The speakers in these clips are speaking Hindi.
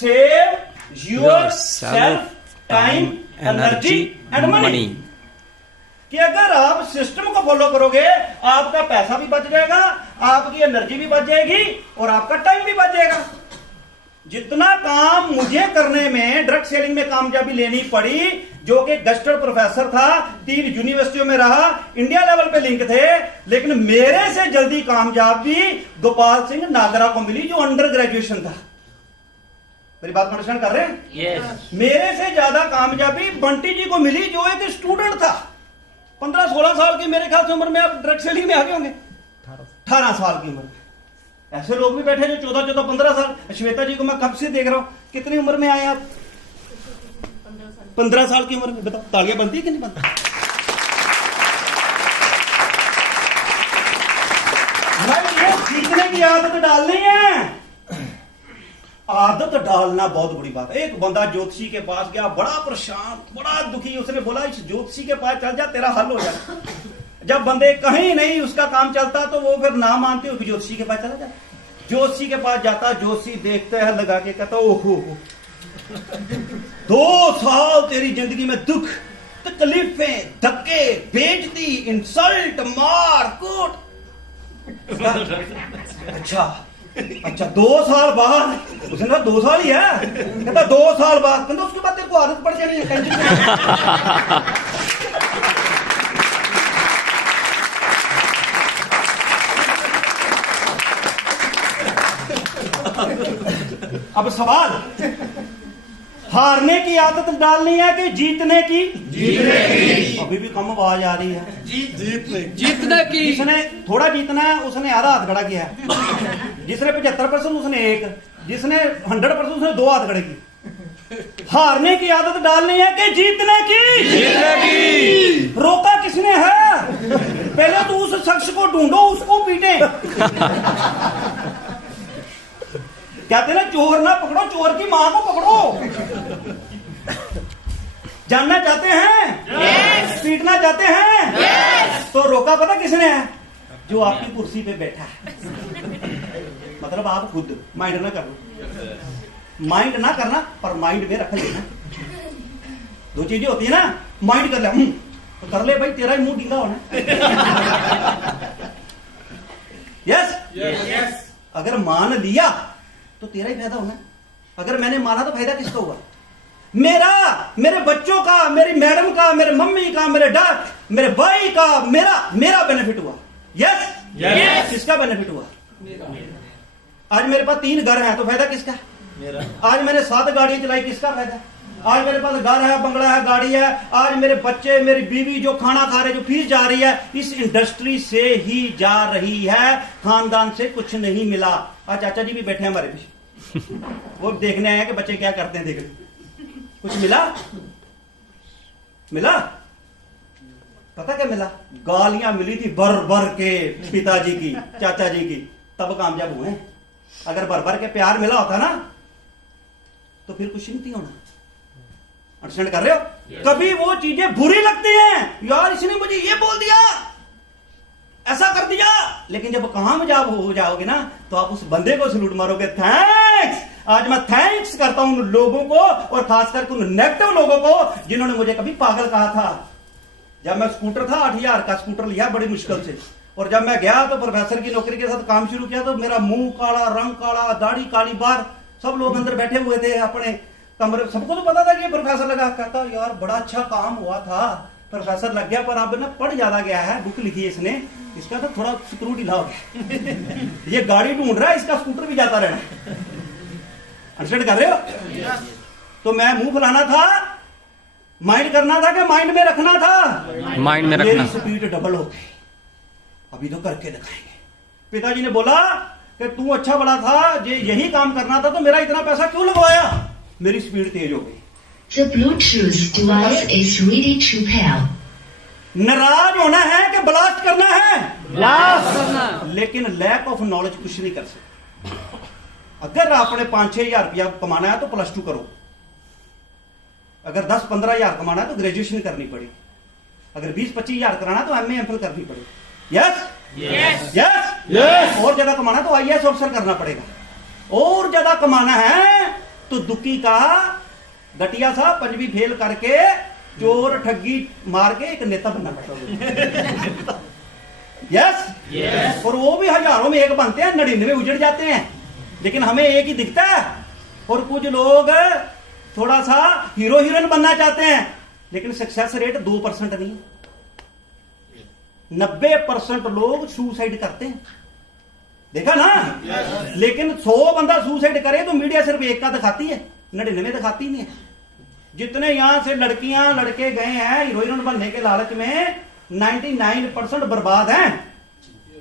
Save your self, time, energy and money. कि अगर आप सिस्टम को फॉलो करोगे आपका पैसा भी बच जाएगा, आपकी एनर्जी भी बच जाएगी और आपका टाइम भी बच जाएगा। जितना काम मुझे करने में ड्रग सेलिंग में कामयाबी लेनी पड़ी, जो कि गस्टेड प्रोफेसर था, 3 यूनिवर्सिटियों में रहा, इंडिया लेवल पे लिंक थे, लेकिन मेरे से जल्दी कामयाबी गोपाल सिंह नागरा को मिली जो अंडर ग्रेजुएशन था। मेरी बात अंडरस्टैंड कर रहे हैं? Yes. मेरे से ज्यादा कामयाबी बंटी जी को मिली जो एक स्टूडेंट था। 15-16 साल की मेरे ख्याल से उम्र में आप ड्रग सेलिंग में आगे होंगे। 18 साल की उम्र में ऐसे लोग भी बैठे जो 14-15 साल। श्वेता जी को मैं कब से देख रहा हूं, कितनी उम्र में आए आप? 15 साल की उम्र में। बताओ तालियां बनती है कि नहीं बनती? भाई ये सीखने की आदत डालनी है। आदत डालना बहुत बड़ी बात है। एक बंदा ज्योतिषी के पास गया, बड़ा परेशान, बड़ा दुखी। उसने बोला इस ज्योतिषी के पास चल जा, तेरा हल हो जाए। जब बंदे कहीं नहीं उसका काम चलता तो वो फिर ना मानते हो, ज्योतिषी के पास चला जाए। ज्योतिषी के पास जाता, ज्योतिषी देखता है लगा के, कहता ओहो 2 साल तेरी जिंदगी में दुख, तकलीफें, धक्के, बेइज्जती, इंसल्ट, मार कूट। अच्छा 2 साल बाद। उसने कहा 2 साल ही है? कहता 2 साल बाद। कहता उसके बाद तेरे को आदत पड़ जानी है, टेंशन। अब सवाल, हारने की आदत डालनी है कि जीतने की? अभी भी कम आवाज आ रही है। जीतने की। जिसने थोड़ा जीतना है उसने आधा हाथ खड़ा किया है, जिसने 75% उसने 1, जिसने 100% उसने 2 हाथ खड़े किए। हारने की आदत डालनी है कि जीतने की? रोका किसने है? पहले तो उस शख्स को ढूंढो, उसको पीटे। कहते ना चोर ना पकड़ो, चोर की मां को पकड़ो। जानना चाहते हैं? yes. पीटना चाहते हैं? yes. तो रोका पता किसने है? जो आपकी कुर्सी पे बैठा है। मतलब आप खुद माइंड ना करो, माइंड ना करना पर माइंड में रख लेना। 2 चीजें होती है ना, माइंड कर ले, तो कर ले भाई, तेरा ही मुंह ढीला होना। यस। अगर मान लिया तो तेरा ही फायदा होना। अगर मैंने माना तो फायदा किसका हुआ? मेरा, मेरे बच्चों का, मेरी मैडम का, मेरे मम्मी का, मेरे डैड, मेरे भाई का, मेरा बेनिफिट हुआ। यस। किसका बेनिफिट हुआ? आज मेरे पास 3 घर हैं तो फायदा किसका? मेरा। आज मैंने 7 गाड़ियां चलाई, किसका फायदा? आज मेरे पास घर है, बंगला है, गाड़ी है। आज मेरे बच्चे, मेरी बीवी जो खाना खा रहे, जो फीस जा रही है, इस इंडस्ट्री से ही जा रही है, खानदान से कुछ नहीं मिला। आज चाचा जी भी बैठे हैं हमारे पीछे, वो देखने आए कि बच्चे क्या करते हैं, देख रहे। कुछ मिला? पता क्या मिला? गालियां मिली थी भर भर के पिताजी की, चाचा जी की, तब कामयाब हुए। अगर भर भर के प्यार मिला होता ना तो फिर कुछ नहीं होना। अंडरस्टैंड कर रहे हो? yes. कभी वो चीजें बुरी लगती हैं, यार इसने मुझे ये बोल दिया, ऐसा कर दिया, लेकिन जब कामयाब हो जाओगे ना तो आप उस बंदे को सलूट मारोगे, थैंक्स। आज मैं थैंक्स करता हूं उन लोगों को, और खास करके उन नेगेटिव लोगों को जिन्होंने मुझे कभी पागल कहा था। जब मैं स्कूटर था, 8000 का स्कूटर लिया बड़ी मुश्किल से, और जब मैं गया तो प्रोफेसर की नौकरी के साथ काम शुरू किया तो मेरा मुंह काला, रंग काला, दाढ़ी काली, बार सब लोग अंदर बैठे हुए थे अपने कमरे। सबको तो पता था कि प्रोफेसर लगा। कहता यार बड़ा अच्छा काम हुआ था, प्रोफेसर लग गया, पर अब ना पढ़ ज्यादा गया है, बुक लिखी है इसने, इसका तो थोड़ा स्क्रू ढीला हो गया। ये गाड़ी ढूंढ रहा है, इसका स्कूटर भी जाता रहना। अंडरस्टैंड कर रहे हो? तो मैं मुंह फुलाना था, माइंड करना था कि माइंड में रखना था? माइंड में रखना। मेरी स्पीड डबल हो गई, अभी तो करके दिखाएंगे। पिताजी ने बोला कि तू अच्छा बड़ा था, यही काम करना था तो मेरा इतना पैसा क्यों लगवाया? मेरी स्पीड तेज हो गई। The Bluetooth device is ready to pair. नाराज होना है कि ब्लास्ट करना है? ब्लास्ट करना। लेकिन लैक ऑफ नॉलेज कुछ नहीं कर सकते। अगर आपने 5-6 हजार रुपया कमाना है तो +2 करो। अगर 10-15 हजार कमाना है तो ग्रेजुएशन करनी पड़ेगी। अगर 20-25 हजार कराना तो MA MPhil करनी पड़ेगी। यस। और ज्यादा कमाना तो IAS ऑफिसर करना पड़ेगा। और ज्यादा कमाना है तो दुक्की का गटिया सा पंजवी फेल करके चोर ठगी मार के एक नेता बनना पड़ता। यस। और वो भी हजारों में एक बनते हैं, 99 उजड़ जाते हैं, लेकिन हमें एक ही दिखता है। और कुछ लोग थोड़ा सा हीरो हीरोइन बनना चाहते हैं, लेकिन सक्सेस रेट 2% नहीं, 90% लोग सुसाइड करते हैं। देखा ना? लेकिन 100 बंदा सुसाइड करे तो मीडिया सिर्फ एक का दिखाती है, 99 दिखाती नहीं है। जितने यहां से लड़कियां लड़के गए हैं हीरो हीरोइन बनने के लालच में, 99% बर्बाद हैं।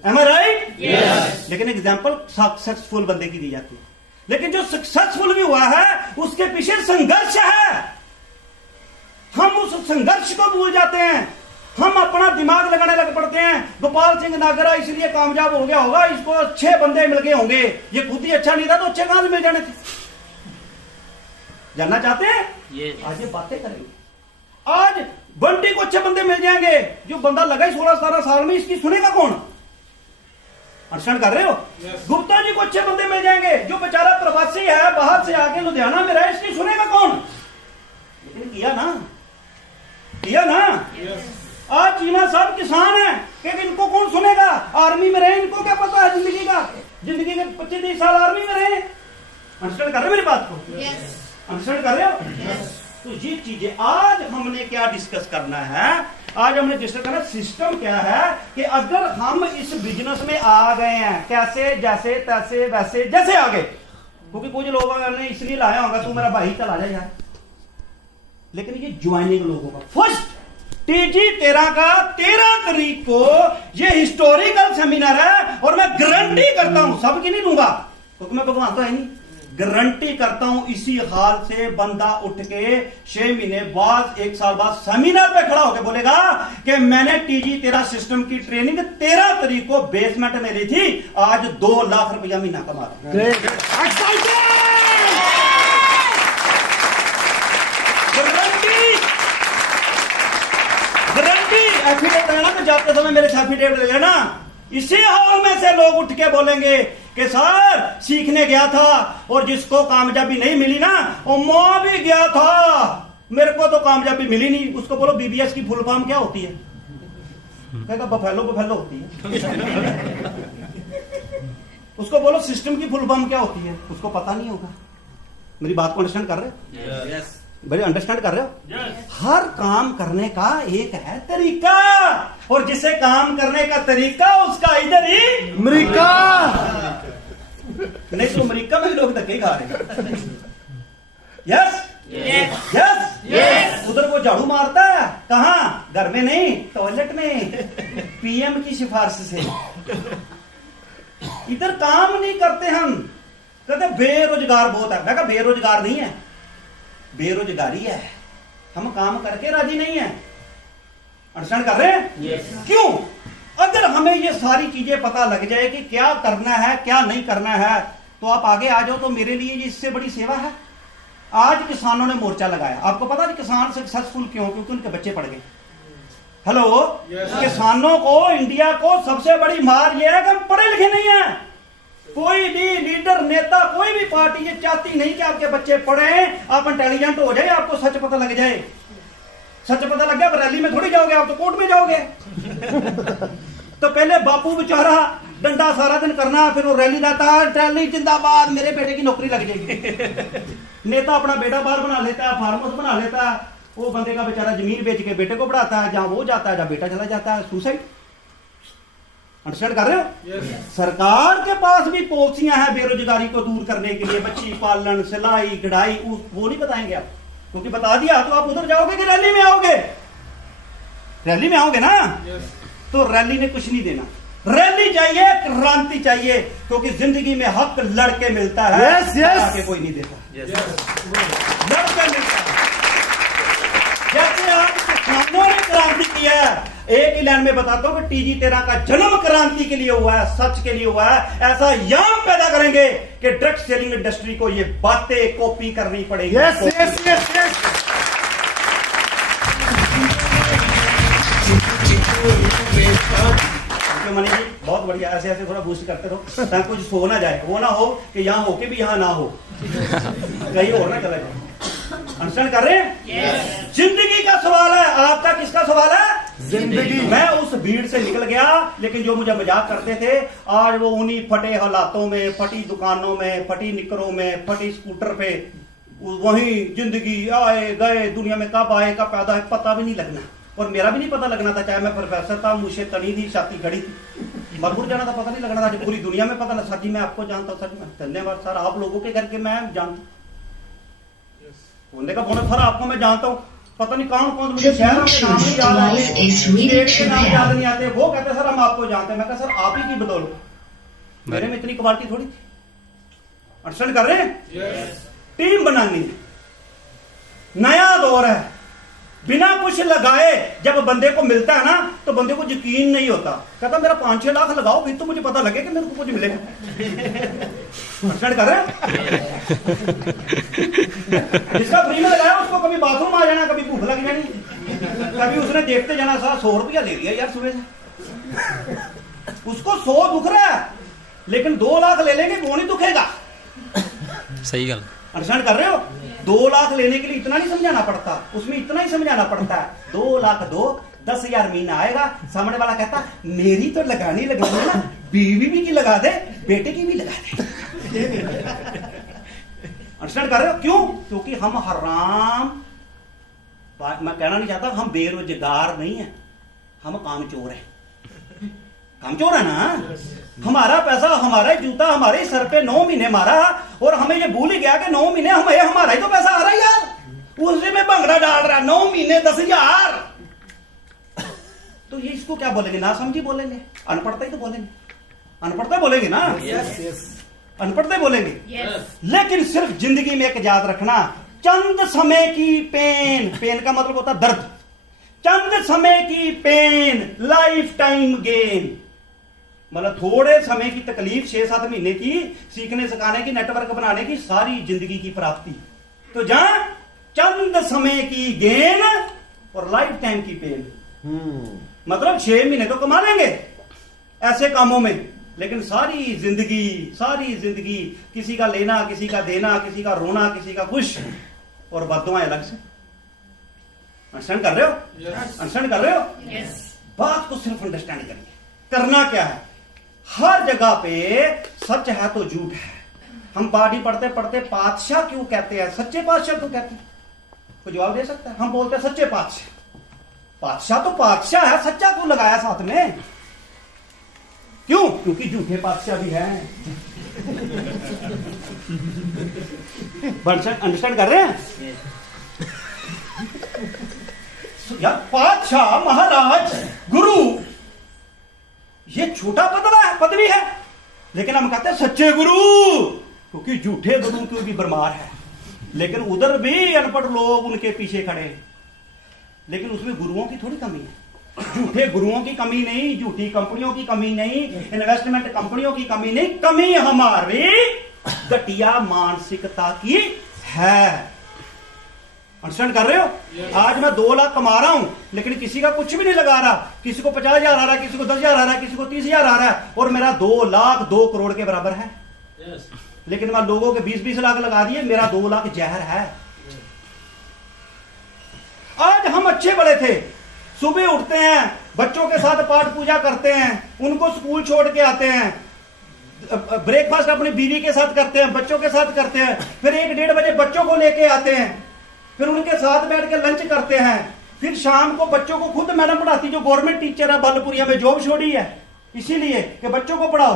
Am I right? Yes. लेकिन एग्जाम्पल सक्सेसफुल बंदे की दी जाती है। लेकिन जो सक्सेसफुल भी हुआ है उसके पीछे संघर्ष है। हम उस संघर्ष को भूल जाते हैं, हम अपना दिमाग लगाने लग पड़ते हैं। गोपाल सिंह नागरा इसलिए कामयाब हो गया होगा, इसको अच्छे बंदे मिल गए होंगे, ये खुद ही अच्छा नहीं था तो अच्छे कहां से मिल जाने थे। जानना चाहते हैं? Yes. आज ये बातें करेंगे। आज बंटी को अच्छे बंदे मिल जाएंगे, जो बंदा लगा 16-17 साल में, इसकी सुनेगा कौन? अंडरस्टैंड कर रहे हो? गुप्ता जी को अच्छे बंदे मिल जाएंगे, जो बेचारा प्रवासी है, बाहर से आके लुधियाना में रहे, इसकी सुनेगा कौन? लेकिन किया ना। आज चीमा साहब किसान है, कि इनको कौन सुनेगा? आर्मी में रहे, इनको क्या पता है जिंदगी का? जिंदगी के 25-30 साल आर्मी में रहे। अंडरस्टैंड कर रहे हो मेरी बात को? अंडरस्टैंड कर रहे हो? तो ये चीजें आज हमने क्या डिस्कस करना है? आज हमने डिस्कस करना सिस्टम क्या है कि अगर हम इस बिजनेस में आ गए हैं, कैसे, जैसे, तैसे, वैसे, जैसे आ गए, क्योंकि कुछ लोगों ने इसलिए लाया होगा तू मेरा भाई चला जाए यार, लेकिन ये ज्वाइनिंग लोगों का फर्स्ट टीजी 13 का 13 तारीख को ये हिस्टोरिकल सेमिनार है। और मैं गारंटी करता हूं, सबकी नहीं दूंगा क्योंकि मैं भगवान तो है नहीं, गारंटी करता हूं इसी हाल से बंदा उठ के 6 महीने बाद, 1 साल बाद सेमिनार पे खड़ा होकर बोलेगा कि मैंने टीजी 13 सिस्टम की ट्रेनिंग 13 तारीख को बेसमेंट में ली थी, आज 2 लाख रुपया महीना कमा रहा हूं। गारंटी एफिडेविट लेना तो जाते समय मेरे से एफिडेविट ले लेना। इसी हॉल में से लोग उठ के बोलेंगे कि सर सीखने गया था और जिसको कामयाबी नहीं मिली ना, वो मैं भी गया था, मेरे को तो कामयाबी मिली नहीं। उसको बोलो बीबीएस की फुल फॉर्म क्या होती है? कहेगा बफेलो होती है। उसको बोलो सिस्टम की फुल फॉर्म क्या होती है, उसको पता नहीं होगा। मेरी बात को अंडरस्टैंड कर रहे हो? Yes. भाई अंडरस्टैंड कर रहे हो? Yes. हर काम करने का एक है तरीका, और जिसे काम करने का तरीका उसका इधर ही अमेरिका, नहीं तो अमेरिका में लोग धक्के खा रहे हैं। Yes yes. उधर वो झाड़ू मारता है, कहां? घर में नहीं, टॉयलेट में, पीएम की सिफारिश से। इधर काम नहीं करते हम, कहते बेरोजगार बहुत है। मैं कहा बेरोजगार नहीं है, बेरोजगारी है, हम काम करके राजी नहीं है। अंडरस्टैंड कर रहे हैं? Yes. क्यों? अगर हमें ये सारी चीजें पता लग जाए कि क्या करना है क्या नहीं करना है, तो आप आगे आ जाओ, तो मेरे लिए ये इससे बड़ी सेवा है। आज किसानों ने मोर्चा लगाया, आपको पता है किसान सक्सेसफुल क्यों? क्योंकि उनके बच्चे पढ़ गए। हेलो, किसानों को, इंडिया को सबसे बड़ी मार यह है कि हम पढ़े लिखे नहीं है। कोई भी लीडर, नेता, कोई भी पार्टी ये चाहती नहीं कि आपके बच्चे पढ़े, आप इंटेलिजेंट हो जाए, आपको सच पता लग जाए। सच पता लग गया, रैली में थोड़ी जाओगे, आप तो कोर्ट में जाओगे। तो पहले बापू बेचारा डंडा सारा दिन करना, फिर वो रैली जाता है, रैली जिंदाबाद, मेरे बेटे की नौकरी लग जाएगी। नेता अपना बेटा बाहर बना लेता है, फार्म हाउस बना लेता है, वो बंदे का बेचारा जमीन बेच के बेटे को बढ़ाता है, जहां वो जाता है जहां बेटा चला जाता है, सुसाइड। अंडरस्टैंड कर रहे हो? yes. सरकार के पास भी पॉलिसियां हैं बेरोजगारी को दूर करने के लिए, बच्ची पालन, सिलाई, कढ़ाई, वो नहीं बताएंगे आप, क्योंकि बता दिया तो आप उधर जाओगे कि रैली में आओगे? रैली में आओगे ना? yes. तो रैली ने कुछ नहीं देना, रैली चाहिए, क्रांति चाहिए, क्योंकि जिंदगी में हक लड़के मिलता है, आके कोई नहीं देता। लड़के मिलता है। जैसे आज किसानों ने क्रांति किया है, एक ही लाइन में बताता हूं कि टीजी 13 का जन्म क्रांति के लिए हुआ है, सच के लिए हुआ है। ऐसा याम पैदा करेंगे कि ड्रग्स सेलिंग इंडस्ट्री को ये बातें कॉपी करनी पड़ेगी। Yes yes yes yes. You Mani ji, बहुत बढ़िया। ऐसे ऐसे थोड़ा बूस्ट करते रहो ताकि कुछ सो ना जाए, वो ना हो कि यहाँ होके भी यहाँ ना हो, कहीं और ना चला जाए। अंडरस्टैंड कर रहे हैं? जिंदगी का सवाल है, आपका किसका सवाल है? जिंदगी। मैं उस भीड़ से निकल गया, लेकिन जो मुझे मजाक करते थे आज वो उन्हीं फटे हालातों में, फटी दुकानों में, फटी निकरों में, फटी स्कूटर पे, वही जिंदगी आए गए, दुनिया में कब आए कब पैदा है पता भी नहीं लगना। और मेरा भी नहीं पता लगना था, चाहे मैं प्रोफेसर था, मुझे तनी थी, छाती खड़ी थी, मरबूर जाना था, पता नहीं लगना था। पूरी दुनिया में पता लगा। सच जी मैं आपको जानता हूँ, सच में धन्यवाद सर, आप लोगों के करके मैं जानता बोलने का बोनस सर, आपको मैं जानता हूँ, पता नहीं कौन कौन मुझे शहर में नाम नहीं याद आते, नाम याद नहीं आते, वो कहते सर हम आपको जानते हैं। मैं कहा सर आप ही की बदौलत, मेरे में इतनी क्वालिटी थोड़ी थी। अंडरस्टैंड कर रहे हैं? टीम बनानी है, नया दौर है, बिना कुछ लगाए जब बंदे को मिलता है ना तो बंदे को यकीन नहीं होता, कहता मेरा 5-6 लाख लगाओ फिर तो मुझे पता लगे कि मेरे को कुछ मिलेगा। अंडरस्टैंड कर रहे हैं? जिसका फ्री में लगाया उसको कभी बाथरूम आ जाना, कभी भूख लग जानी, कभी उसने देखते जाना सारा 100 रुपया ले लिया यार सुबह से, उसको 100 दुख रहा है, लेकिन 2 लाख ले लेंगे वो नहीं दुखेगा। सही गल। अंडरस्टैंड कर रहे हो? 2 लाख लेने के लिए इतना नहीं समझाना पड़ता, उसमें इतना ही समझाना पड़ता है 2 लाख दो, 10,000 महीना आएगा, सामने वाला कहता मेरी तो लगानी ना, बीवी भी की लगा दे, बेटे की भी लगा दे। अंडरस्टैंड कर रहे हो? क्यों? क्योंकि हम हराम, मैं कहना नहीं चाहता हम बेरोजगार नहीं है, हम कामचोर है। कामचोर है ना, हमारा पैसा, हमारा जूता हमारे सर पे 9 महीने मारा, और हमें ये भूल ही गया कि 9 महीने हमारा ही तो पैसा आ रहा है यार, उसी में भंगड़ा डाल रहा है। 9 महीने 10,000, तो ये इसको क्या बोलेंगे? ना समझी बोलेंगे, अनपढ़ता ही तो बोलेंगे, अनपढ़ता बोलेंगे ना, अनपढ़ता बोलेंगे। लेकिन सिर्फ जिंदगी में एक याद रखना, चंद समय की पेन, पेन का मतलब होता है दर्द, चंद समय की पेन लाइफ टाइम गेन, मतलब थोड़े समय की तकलीफ, 6-7 महीने की, सीखने सिखाने की, नेटवर्क बनाने की, सारी जिंदगी की प्राप्ति। तो जहां चंद समय की गेन और लाइफ टाइम की पेन, मतलब 6 महीने तो कमा लेंगे ऐसे कामों में, लेकिन सारी जिंदगी किसी का लेना, किसी का देना, किसी का रोना, किसी का खुश, और बद्दुआएं अलग से। अंडरस्टैंड कर रहे हो? अंडरस्टैंड कर रहे हो? बात को सिर्फ अंडरस्टैंड करिए, करना क्या है। हर जगह पे सच है तो झूठ है। हम बाडी पढ़ते पढ़ते पातशाह क्यों कहते हैं, सच्चे पातशाह क्यों कहते हैं? कोई जवाब दे सकता है? हम बोलते हैं सच्चे पातशाह, पातशाह तो पातशाह है, सच्चा क्यों लगाया साथ में? क्यों? क्योंकि झूठे पातशाह भी हैं। अंडरस्टैंड कर रहे हैं? यार पातशाह, महाराज, गुरु, ये छोटा पदवी है, लेकिन हम कहते हैं सच्चे गुरु, क्योंकि झूठे गुरु क्यों भी बरमार है, लेकिन उधर भी अनपढ़ लोग उनके पीछे खड़े हैं, लेकिन उसमें गुरुओं की थोड़ी कमी है। झूठे गुरुओं की कमी नहीं, झूठी कंपनियों की कमी नहीं, इन्वेस्टमेंट कंपनियों की कमी नहीं, कमी हमारी घटिया मानसिकता की है। अंडरस्टैंड कर रहे हो? आज मैं 2 लाख कमा रहा हूं, लेकिन किसी का कुछ भी नहीं लगा रहा, किसी को 50,000 आ रहा है, किसी को 10,000 आ रहा है, किसी को 30,000 आ रहा है, और मेरा 2 लाख 2 करोड़ के बराबर है। लेकिन मैं लोगों के 20-20 लाख लगा दिए, मेरा 2 लाख जहर है। आज हम अच्छे बड़े थे, सुबह उठते हैं, बच्चों के साथ पाठ पूजा करते हैं, उनको स्कूल छोड़ के आते हैं, ब्रेकफास्ट अपनी बीवी के साथ करते हैं, बच्चों के साथ करते हैं, फिर 1-1:30 बजे बच्चों को लेके आते हैं, फिर उनके साथ बैठ के लंच करते हैं, फिर शाम को बच्चों को खुद मैडम पढ़ाती, जो गवर्नमेंट टीचर है, बलपुरिया में जॉब छोड़ी है इसीलिए कि बच्चों को पढ़ाओ,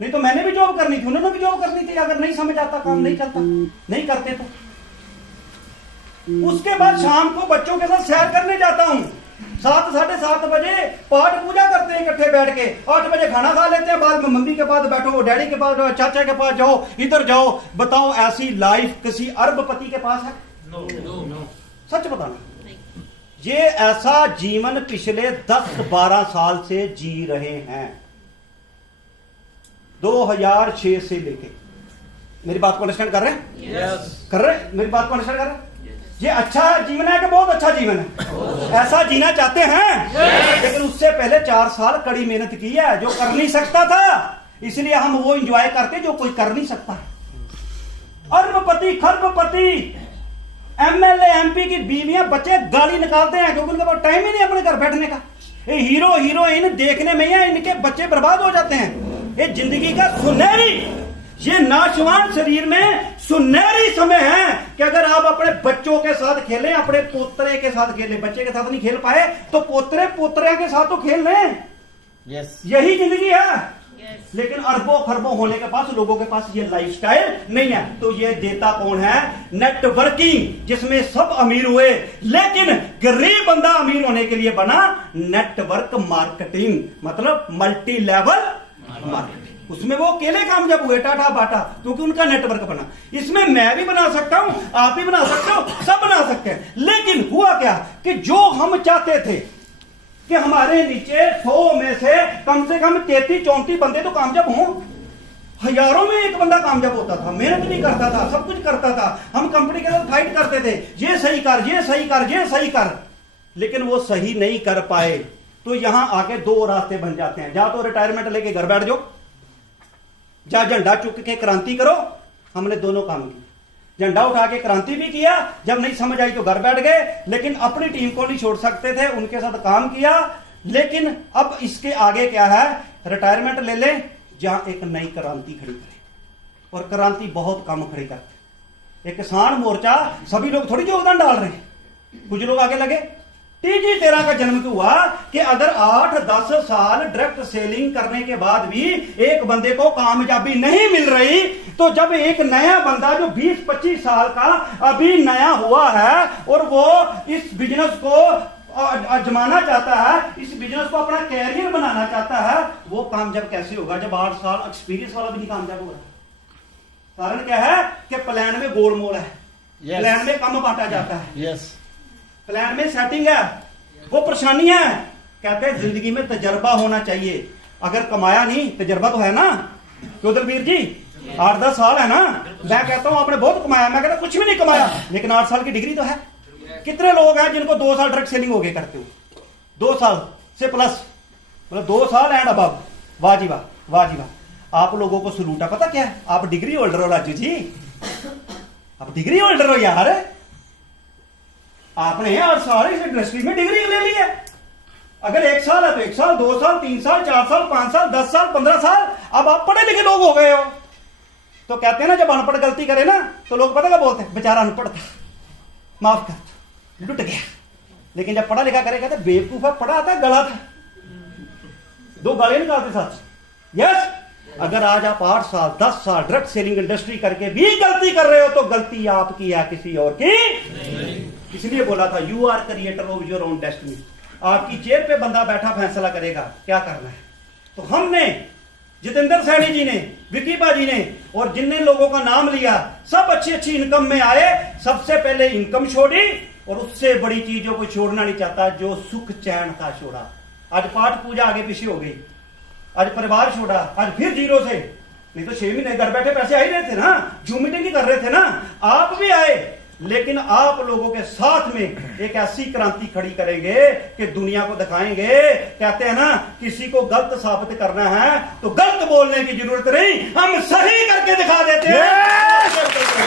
नहीं तो मैंने भी जॉब करनी थी, उन्होंने भी जॉब करनी थी, अगर नहीं समझ आता, काम नहीं चलता, नहीं करते तो। उसके बाद शाम को बच्चों के साथ सैर करने जाता हूं, 7-7:30 बजे पाठ पूजा करते हैं इकट्ठे बैठ के, 8 बजे खाना खा लेते हैं, बाद में मम्मी के पास बैठो, डैडी के पास, चाचा के पास जाओ, इधर जाओ। बताओ ऐसी लाइफ किसी अरबपति के पास है? नो। सच बताना, ये ऐसा जीवन पिछले 10-12 साल से जी रहे हैं, 2006 से लेके। मेरी बात को अंडरस्टैंड कर रहे हैं? कर रहे हैं? मेरी बात को अंडरस्टैंड कर रहे हैं? ये अच्छा जीवन है कि बहुत अच्छा जीवन है? ऐसा जीना चाहते हैं? लेकिन उससे पहले 4 साल कड़ी मेहनत की है, जो कर नहीं सकता था, इसलिए हम वो एंजॉय करते जो कोई कर नहीं सकता। अरबपति खरबपति एमएलए एमपी की बीवियां बच्चे गाली निकालते हैं क्योंकि उनके पास टाइम ही नहीं अपने घर बैठने का। ये हीरो हीरोइन देखने में ही इनके बच्चे बर्बाद हो जाते हैं। ये जिंदगी का सुनहरी, ये नाशवान शरीर में सुनहरी समय है कि अगर आप अपने बच्चों के साथ खेलें, अपने पोतरे के साथ खेलें। बच्चे के साथ नहीं खेल पाए तो पोतरे पोतरे के साथ तो खेल लें। यही जिंदगी है। लेकिन अरबों खरबों होने के पास लोगों के पास ये लाइफस्टाइल नहीं है। तो ये देता कौन है? नेटवर्किंग, जिसमें सब अमीर हुए लेकिन गरीब बंदा अमीर होने के लिए बना नेटवर्क मार्केटिंग, मतलब मल्टी लेवल मार्केटिंग। उसमें वो अकेले कामयाब हुए टाटा बाटा क्योंकि उनका नेटवर्क बना। इसमें मैं भी बना सकता हूं, आप भी बना सकते हो, सब बना सकते हैं। लेकिन हुआ क्या कि जो हम चाहते थे कि हमारे नीचे 100 में से कम 33-34 बंदे तो कामयाब हों, हजारों में एक बंदा कामयाब होता था, मेहनत भी करता था, सब कुछ करता था। हम कंपनी के साथ फाइट करते थे, ये सही कर, ये सही कर, ये सही कर, लेकिन वो सही नहीं कर पाए। तो यहां आके 2 रास्ते बन जाते हैं। या तो रिटायरमेंट लेके घर बैठ जाओ, या झंडा चुक के क्रांति करो। हमने दोनों काम किए। झंडा उठा के क्रांति भी किया, जब नहीं समझ आई तो घर बैठ गए, लेकिन अपनी टीम को नहीं छोड़ सकते थे, उनके साथ काम किया। लेकिन अब इसके आगे क्या है? रिटायरमेंट ले ले, जहां एक नई क्रांति खड़ी करे, और क्रांति बहुत कम खड़ी करते। एक किसान मोर्चा सभी लोग थोड़ी योगदान डाल रहे हैं, कुछ लोग आगे लगे। TG13 का जन्म क्यों हुआ कि अगर 8-10 साल डायरेक्ट सेलिंग करने के बाद भी एक बंदे को कामयाबी नहीं मिल रही, तो जब एक नया बंदा जो 20-25 साल का अभी नया हुआ है और वो इस बिजनेस को आजमाना चाहता है, इस बिजनेस को अपना कैरियर बनाना चाहता है, वो कामयाब कैसे होगा जब 8 साल एक्सपीरियंस वाला भी नहीं कामयाब होगा? कारण क्या है कि प्लान में गोलमोल है, प्लान में कम बांटा जाता है, प्लान में सेटिंग है, वो परेशानी है। कहते हैं जिंदगी में तजर्बा होना चाहिए। अगर कमाया नहीं, तजर्बा तो है ना। तो दलबीर जी 8-10 साल है ना। मैं कहता हूं आपने बहुत कमाया, मैं कहता कुछ भी नहीं कमाया, लेकिन 8 साल की डिग्री तो है। कितने लोग हैं जिनको 2 साल डायरेक्ट सेलिंग हो गए करते हो, 2 साल से प्लस, मतलब 2 साल एंड अबव। वाह जी वाह, वाह जी वाह। आप लोगों को सलूट है। पता क्या है? आप डिग्री होल्डर हो राजू जी, आप डिग्री होल्डर हो यार। आपने 8 साल इस इंडस्ट्री में डिग्री ले ली है। अगर 1 साल है तो 1 साल, 2 साल, 3 साल, 4 साल, 5 साल, 10 साल, 15 साल, अब आप पढ़े लिखे लोग हो गए हो। तो कहते हैं ना, जब अनपढ़ गलती करे ना तो लोग पता क्या बोलते हैं? बेचारा अनपढ़ था, माफ कर, लुट गया। लेकिन जब पढ़ा लिखा करे कहते बेवकूफ है, पढ़ा था, गला था। 2 गाली निकालते साथ। यस, अगर आज आप 8 साल 10 साल डायरेक्ट सेलिंग इंडस्ट्री करके भी गलती कर रहे हो तो गलती आपकी है, किसी और की नहीं। इसलिए बोला था you are creator of your own destiny. आपकी चेयर पे बंदा बैठा फैसला करेगा क्या करना है। तो हमने, जितेंद्र सैनी जी ने, विकी बाजी ने, और जिनने लोगों का नाम लिया, सब अच्छी अच्छी इनकम में आए। सबसे पहले इनकम छोड़ी, और उससे बड़ी चीजों को छोड़ना नहीं चाहता, जो सुख चैन का छोड़ा। आज पाठ पूजा आगे पीछे हो गई, आज परिवार छोड़ा, आज फिर जीरो से। नहीं तो 6 महीने घर बैठे पैसे आ ही रहे थे ना, जूम मीटिंग ही कर रहे थे ना। आप भी आए, लेकिन आप लोगों के साथ में एक ऐसी क्रांति खड़ी करेंगे कि दुनिया को दिखाएंगे। कहते हैं ना, किसी को गलत साबित करना है तो गलत बोलने की जरूरत नहीं, हम सही करके दिखा देते हैं।